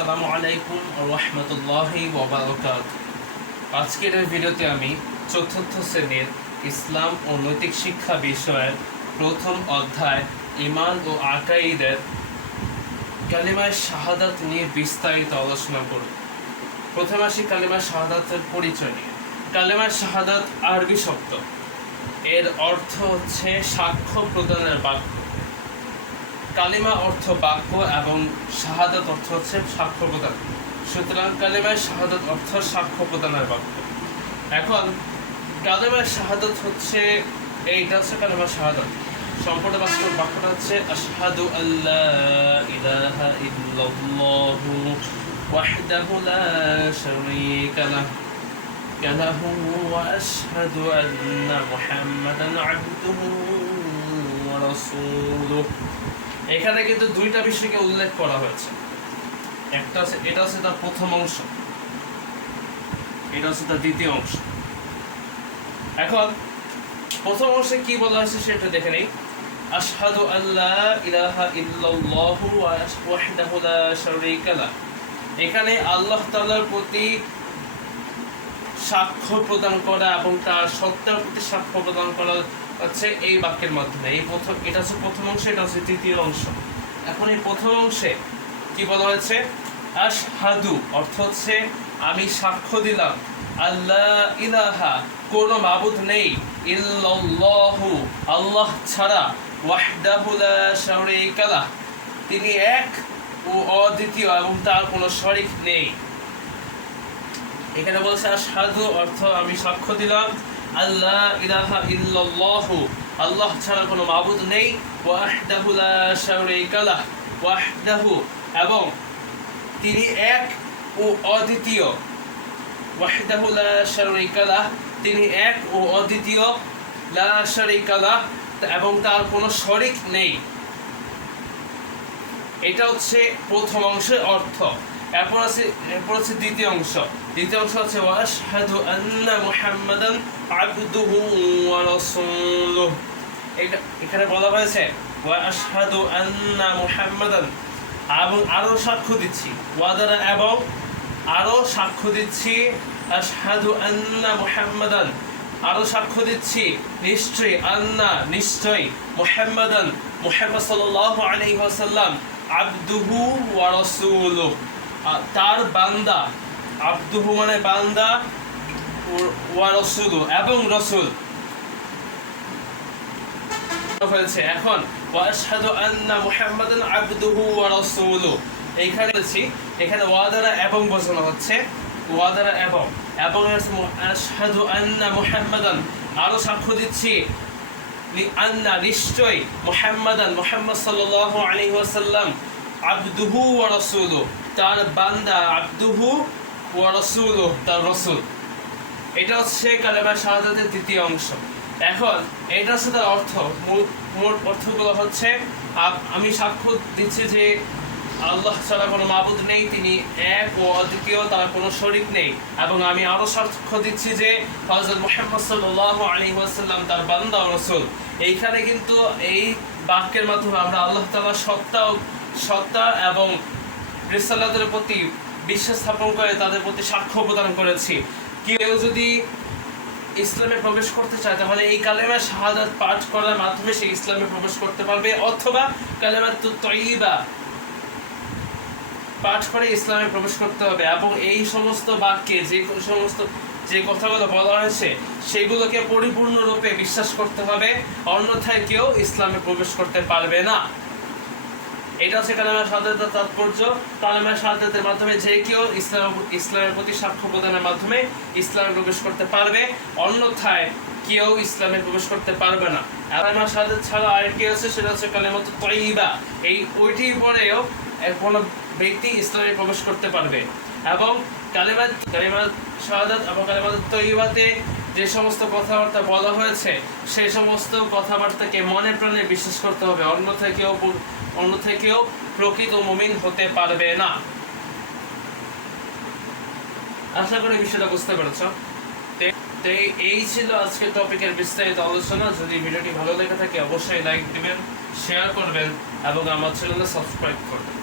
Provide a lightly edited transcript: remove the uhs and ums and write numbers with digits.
আসসালামু আলাইকুম ওয়া রাহমাতুল্লাহি ওয়া বারাকাতুহু। আজকের এই ভিডিওতে আমি চতুর্থ শ্রেণীর ইসলাম ও নৈতিক শিক্ষা বিষয়ের প্রথম অধ্যায় ঈমান ও আকাঈদের কালিমায়ে শাহাদাত নিয়ে বিস্তারিত আলোচনা করব। প্রথমে আসি কালিমায়ে শাহাদাতের পরিচয় নিয়ে। কালিমায়ে শাহাদাত আরবি শব্দ, এর অর্থ হচ্ছে সাক্ষ্য প্রদানের বাক্য। কালিমা অর্থ বাক্য এবং শাহাদাত অর্থ হচ্ছে সাক্ষ্য প্রদান। সুতরাং কালিমায়ে শাহাদাত অর্থ সাক্ষ্য প্রদানের বাক্য। এখন কালিমায়ে শাহাদাত হচ্ছে এইটা হচ্ছে কালিমায়ে শাহাদাত। সম্পূর্ণ বাক্যটা হচ্ছে আশহাদু আল্লা ইলাহা ইল্লাল্লাহু ওয়াহদাহু লা শারীকা লাহু ওয়া আশহাদু আন্না মুহাম্মাদান আবদুহু ওয়া রাসূলুহু। এখানে কিন্তু দুইটা বিষয়কে উল্লেখ করা হয়েছে। একটা আছে, এটা হচ্ছে তার প্রথম অংশ, এটা হচ্ছে তার দ্বিতীয় অংশ। এখন প্রথম অংশে কি বলা হয়েছে সেটা দেখে নেই। আশহাদু আল্লা ইলাহা ইল্লাল্লাহু ওয়াহদাহু লা শারীকা লাহু। এখানে আল্লাহ তাআলার প্রতি সাক্ষ্য প্রদান করা এবং তার সত্তার প্রতি সাক্ষ্য প্রদান করা হচ্ছে এই বাক্যের মাধ্যমে। এই প্রথম, এটা হচ্ছে প্রথম অংশ, এটা হচ্ছে তৃতীয় অংশ। এখন এই প্রথম অংশে কি বলা হয়েছে? আশহাদু অর্থ হচ্ছে আমি সাক্ষ্য দিলাম, আল্লাহ ইলাহা কোনো মাবুদ নেই, ইল্লাল্লাহু আল্লাহ ছাড়া, ওয়াহদাহু লা শারীকা লাহু তিনি এক ও অদ্বিতীয় এবং তার কোনো শরীক নেই। এখানে বলছে আশহাদু অর্থ আমি সাক্ষ্য দিলাম, আল্লাহ ইলাহা ইল্লাল্লাহু আল্লাহ ছাড়া কোনো মাবুদ নেই, ওয়াহদাহু লা শারীকা লাহু ওয়াহদাহু এবং তিনি এক ও অদ্বিতীয়, ওয়াহদাহু লা শারীকা লাহু তিনি এক ও অদ্বিতীয়, লা শারীকা লাহু এবং তার কোনো শরীক নেই। এটা হচ্ছে প্রথম অংশের অর্থ। এরপর আছে দ্বিতীয় অংশ। দ্বিতীয় অংশ হচ্ছে ওয়াশহাদু আন্না মুহাম্মাদান আবদুহু ওয়া রাসূলুহু। এখানে বলা হয়েছে ওয়াশহাদু আন্না মুহাম্মাদান এবং আরো সাক্ষ্য দিচ্ছি, ওয়া দ্বারা এবং আরো সাক্ষ্য দিচ্ছি, আশহাদু আন্না মুহাম্মাদান আরো সাক্ষ্য দিচ্ছি নিশ্চয়ই, আন্না নিশ্চয়ই, মুহাম্মাদান মুহাম্মদ সাল্লাল্লাহু আলাইহি ওয়াসাল্লাম, আবদুহু ওয়া রাসূলুহু তার বান্দা, আবদুহু মানে বান্দা, ওয়া রাসূলুহু এবং রাসূল হয়েছে। এখন ওয়াশহাদু আন্না মুহাম্মাদান আবদুহু ওয়া রাসূলুহু এইখানে বলছি, এখানে ওয়া দ্বারা এবং বোঝানো হচ্ছে, ওয়া দ্বারা এবং আশহাদু আন্না মুহাম্মাদান আরো সাক্ষ্য দিচ্ছি, আন্না নিশ্চয়, মুহাম্মাদান মুহাম্মদ সাল্লাল্লাহু আলাইহি ওয়াসাল্লাম, আবদুহু ওয়া রাসূলুহু তার বান্দা, আবদুহু ওয়া রাসূলুহু তার রাসূল। এটা হচ্ছে কালেমায়ে শাহাদাতের দ্বিতীয় অংশ। এখন এটা হচ্ছে তার অর্থ। মোট অর্থগুলো হচ্ছে আমি সাক্ষ্য দিচ্ছি যে আল্লাহ ছাড়া কোনো মাবুদ নেই, তিনি এক ও অদ্বিতীয়, তার কোনো শরীক নেই, এবং আমি আরো সাক্ষ্য দিচ্ছি যে হযরত মুহাম্মদ সাল্লাল্লাহু আলাইহি ওয়াসাল্লাম তার বান্দা ও রাসূল। এইখানে কিন্তু এই বাক্যের মাধ্যমে আমরা আল্লাহ তাআলার সত্তা এবং রিসালাতের প্রতি বিশ্বাস স্থাপন করে তাদের প্রতি সাক্ষ্য প্রদান করেছি। কেউ যদি ইসলামে প্রবেশ করতে চায় তাহলে এই কালেমায়ে শাহাদাত পাঠ করার মাধ্যমে সে ইসলামে প্রবেশ করতে পারবে, অথবা কালেমাতুত তাইয়্যিবা পাঠ করে ইসলামে প্রবেশ করতে হবে। এবং এই সমস্ত বাক্যে যে কথাগুলো বলা হয়েছে সেগুলোকে পরিপূর্ণরূপে বিশ্বাস করতে হবে, অন্যথায় কেউ ইসলামে প্রবেশ করতে পারবে না। এটা হচ্ছে কালেমায়ে শাহাদাতের তাৎপর্য। কালেমায়ে শাহাদাতের মাধ্যমে যে কেউ ইসলামের প্রতি সাক্ষ্য প্রদানের মাধ্যমে ইসলামে প্রবেশ করতে পারবে, অন্যথায় কেউ ইসলামে প্রবেশ করতে পারবে না। কালেমায়ে শাহাদাত ছাড়া আরেকটি আছে, সেটা হচ্ছে কালেমাতুত তাইয়্যিবা। ওইটির পরেও কোনো ব্যক্তি ইসলামে প্রবেশ করতে পারবে। এবং কালেমা শাহাদাত এবং কালেমাতুত তাইয়্যিবাতে যে সমস্ত কথাবার্তা বলা হয়েছে সেই সমস্ত কথাবার্তাকে মনে প্রাণে বিশ্বাস করতে হবে, অন্যথায় কেউ প্রকৃত মুমিন হতে পারবে না। আশা করি বিষয়টা বুঝতে পেরেছ। এই ছিল আজকের টপিকের বিস্তারিত আলোচনা। যদি ভিডিওটি ভালো লেগে থাকে অবশ্যই লাইক দিবেন, শেয়ার করবেন এবং আমার চ্যানেলে সাবস্ক্রাইব করবেন।